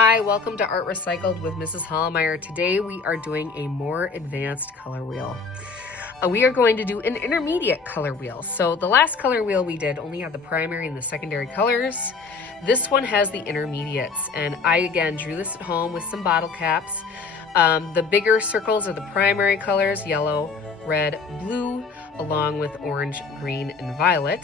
Hi, welcome to Art Recycled with Mrs. Hallmeyer. Today we are doing a more advanced color wheel. We are going to do an intermediate color wheel. So the last color wheel we did only had the primary and the secondary colors. This one has the intermediates, and I again drew this at home with some bottle caps. The bigger circles are the primary colors, yellow, red, blue, along with orange, green, and violet.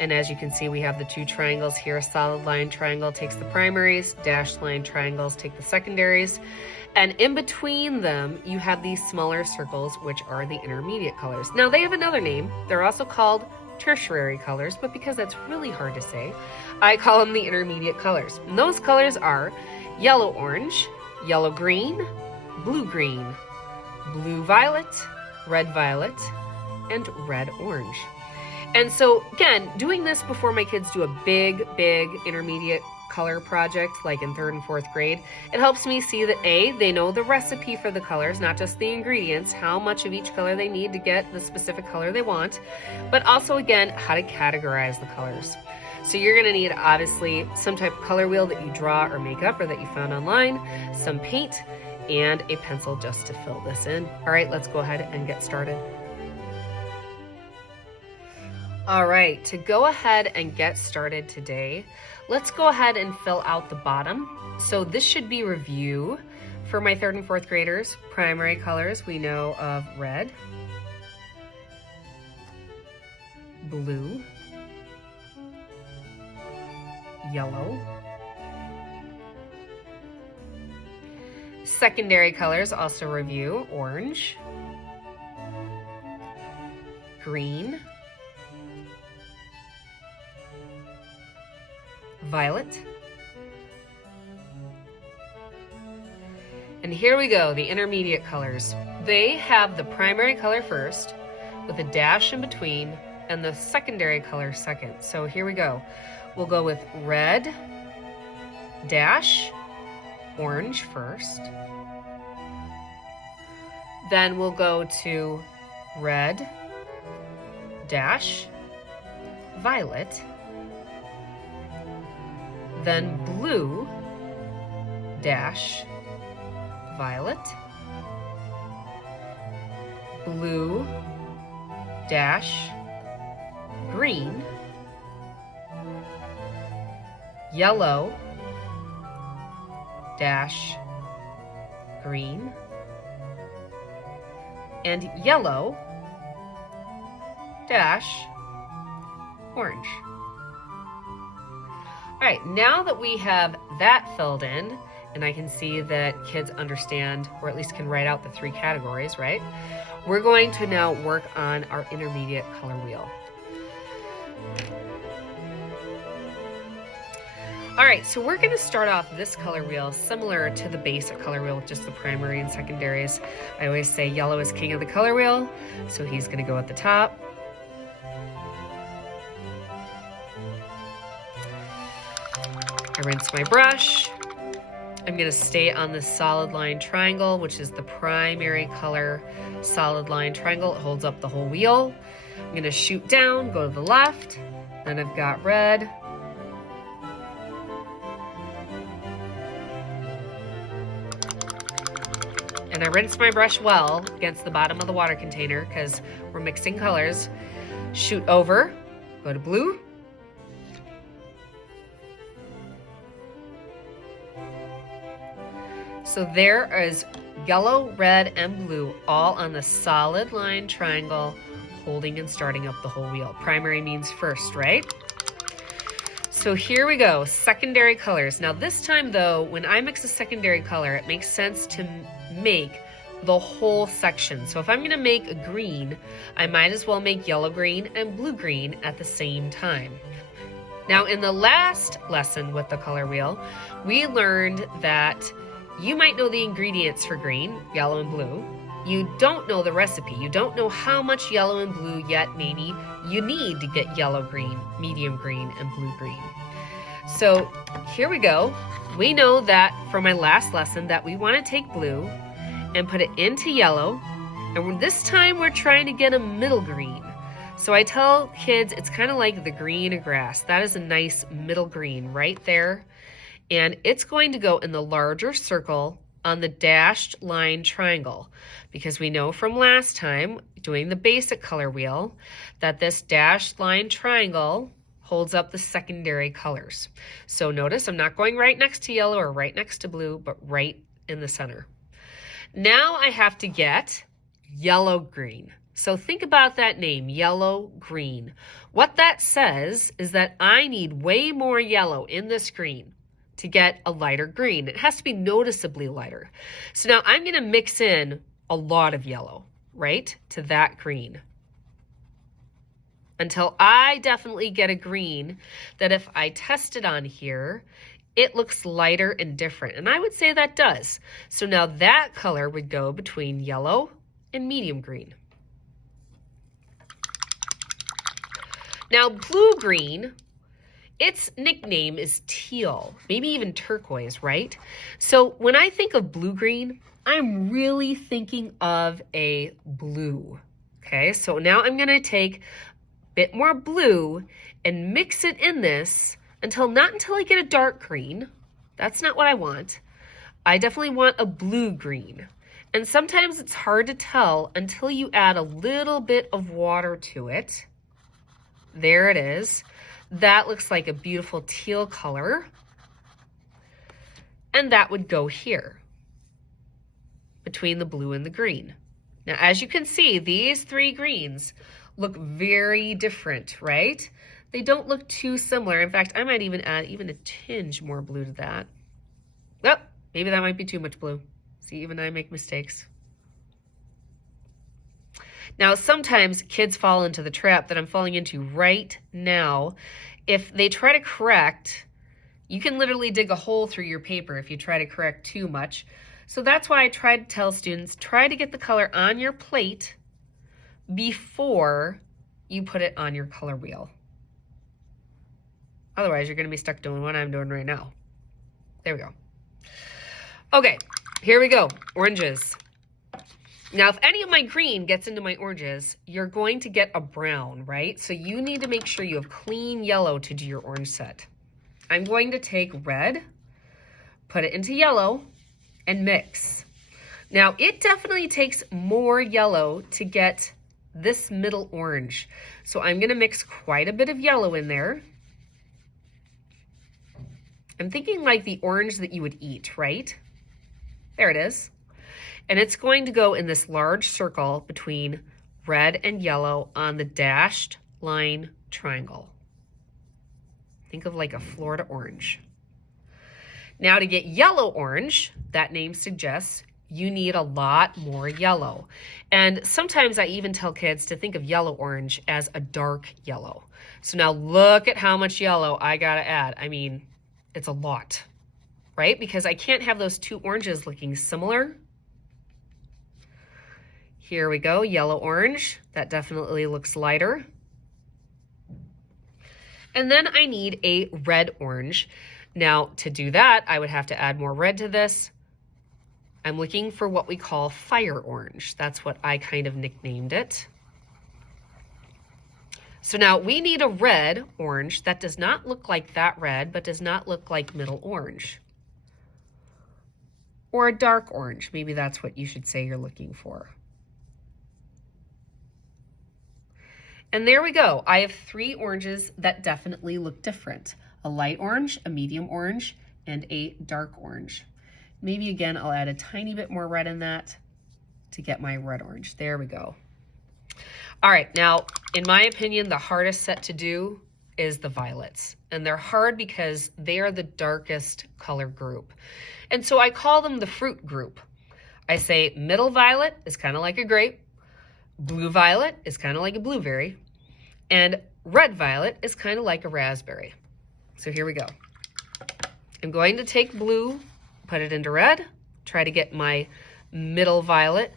And as you can see, we have the two triangles here. A solid line triangle takes the primaries, dashed line triangles take the secondaries. And in between them, you have these smaller circles, which are the intermediate colors. Now, they have another name. They're also called tertiary colors, but because that's really hard to say, I call them the intermediate colors. And those colors are yellow-orange, yellow-green, blue-green, blue-violet, red-violet, and red-orange. And so again, doing this before my kids do a big intermediate color project, like in 3rd and 4th grade, it helps me see that A, they know the recipe for the colors, not just the ingredients, how much of each color they need to get the specific color they want, but also again, how to categorize the colors. So you're gonna need obviously some type of color wheel that you draw or make up or that you found online, some paint, and a pencil just to fill this in. All right, let's go ahead and get started. All right, to go ahead and get started today, let's go ahead and fill out the bottom. So this should be review for my 3rd and 4th graders. Primary colors we know of red, blue, yellow. Secondary colors also review orange, green, violet. And here we go, the intermediate colors. They have the primary color first with a dash in between and the secondary color second. So here we go. We'll go with red, dash, orange first. Then we'll go to red, dash, violet. Then blue, dash, violet, blue, dash, green, yellow, dash, green, and yellow, dash, orange. All right, now that we have that filled in, and I can see that kids understand, or at least can write out the 3 categories, right? We're going to now work on our intermediate color wheel. All right, so we're gonna start off this color wheel similar to the basic color wheel with just the primary and secondaries. I always say yellow is king of the color wheel, so he's gonna go at the top. I rinse my brush. I'm gonna stay on the solid line triangle, which is the primary color solid line triangle. It holds up the whole wheel. I'm gonna shoot down, go to the left. Then I've got red. And I rinse my brush well against the bottom of the water container because we're mixing colors. Shoot over, go to blue. So there is yellow, red, and blue all on the solid line triangle, holding and starting up the whole wheel. Primary means first, right? So here we go, secondary colors. Now this time though, when I mix a secondary color, it makes sense to make the whole section. So if I'm gonna make a green, I might as well make yellow green and blue green at the same time. Now in the last lesson with the color wheel, we learned that you might know the ingredients for green, yellow, and blue. You don't know the recipe. You don't know how much yellow and blue yet maybe you need to get yellow green, medium green, and blue green. So here we go. We know that from my last lesson that we want to take blue and put it into yellow. And this time we're trying to get a middle green. So I tell kids it's kind of like the green of grass. That is a nice middle green right there. and it's going to go in the larger circle on the dashed line triangle, because we know from last time doing the basic color wheel that this dashed line triangle holds up the secondary colors. So notice I'm not going right next to yellow or right next to blue, but right in the center. Now I have to get yellow green. So think about that name, yellow green. What that says is that I need way more yellow in this green to get a lighter green. It has to be noticeably lighter. So now I'm going to mix in a lot of yellow, right, to that green, until I definitely get a green that if I test it on here, it looks lighter and different. And I would say that does. So now that color would go between yellow and medium green. Now blue-green, its nickname is teal, maybe even turquoise, right? So when I think of blue-green, I'm really thinking of a blue. Okay, so now I'm gonna take a bit more blue and mix it in this not until I get a dark green. That's not what I want. I definitely want a blue-green. And sometimes it's hard to tell until you add a little bit of water to it. There it is. That looks like a beautiful teal color. And that would go here between the blue and the green. Now, as you can see, these three greens look very different, right? They don't look too similar. In fact, I might even add a tinge more blue to that. Oh, maybe that might be too much blue. See, even I make mistakes. Now, sometimes kids fall into the trap that I'm falling into right now. If they try to correct, you can literally dig a hole through your paper if you try to correct too much. So that's why I try to tell students, try to get the color on your plate before you put it on your color wheel. Otherwise, you're going to be stuck doing what I'm doing right now. There we go. Okay, here we go. Oranges. Now, if any of my green gets into my oranges, you're going to get a brown, right? So you need to make sure you have clean yellow to do your orange set. I'm going to take red, put it into yellow, and mix. Now, it definitely takes more yellow to get this middle orange. So I'm going to mix quite a bit of yellow in there. I'm thinking like the orange that you would eat, right? There it is. And it's going to go in this large circle between red and yellow on the dashed line triangle. Think of like a Florida orange. Now to get yellow orange, that name suggests you need a lot more yellow. And sometimes I even tell kids to think of yellow orange as a dark yellow. So now look at how much yellow I gotta add. I mean, it's a lot, right? Because I can't have those two oranges looking similar. Here we go, yellow orange. That definitely looks lighter. And then I need a red orange. Now to do that, I would have to add more red to this. I'm looking for what we call fire orange. That's what I kind of nicknamed it. So now we need a red orange that does not look like that red, but does not look like middle orange. Or a dark orange, maybe that's what you should say you're looking for. And there we go. I have three oranges that definitely look different. A light orange, a medium orange, and a dark orange. Maybe again, I'll add a tiny bit more red in that to get my red orange. There we go. All right, now, in my opinion, the hardest set to do is the violets. And they're hard because they are the darkest color group. And so I call them the fruit group. I say middle violet is kind of like a grape. Blue violet is kind of like a blueberry, and red violet is kind of like a raspberry. So here we go. I'm going to take blue, put it into red, try to get my middle violet.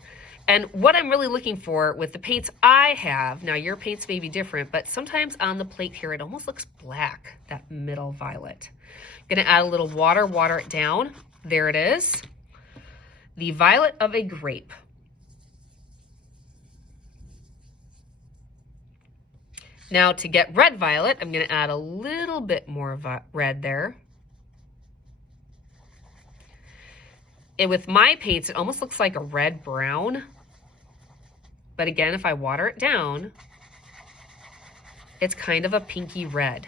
And what I'm really looking for with the paints I have, now your paints may be different, but sometimes on the plate here, it almost looks black, that middle violet. I'm gonna add a little water, water it down. There it is. The violet of a grape. Now to get red violet, I'm going to add a little bit more red there. with my paints, it almost looks like a red-brown. But again, if I water it down, it's kind of a pinky red.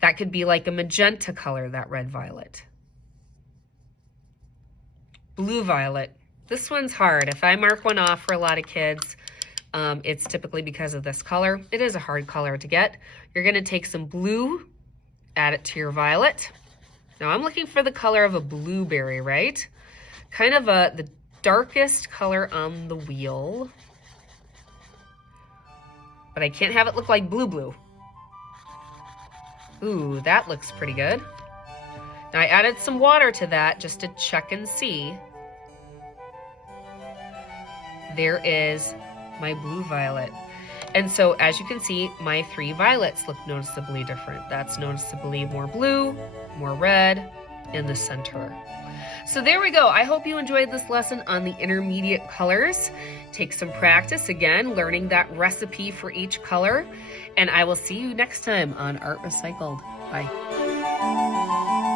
That could be like a magenta color, that red-violet. Blue-violet. This one's hard. If I mark one off for a lot of kids, it's typically because of this color. It is a hard color to get. You're going to take some blue, add it to your violet. Now I'm looking for the color of a blueberry, right? Kind of the darkest color on the wheel. But I can't have it look like blue. Ooh, that looks pretty good. Now I added some water to that just to check and see. There is my blue violet. And so as you can see, my 3 violets look noticeably different. That's noticeably more blue, more red in the center. So there we go. I hope you enjoyed this lesson on the intermediate colors. Take some practice again, learning that recipe for each color. And I will see you next time on Art Recycled. Bye.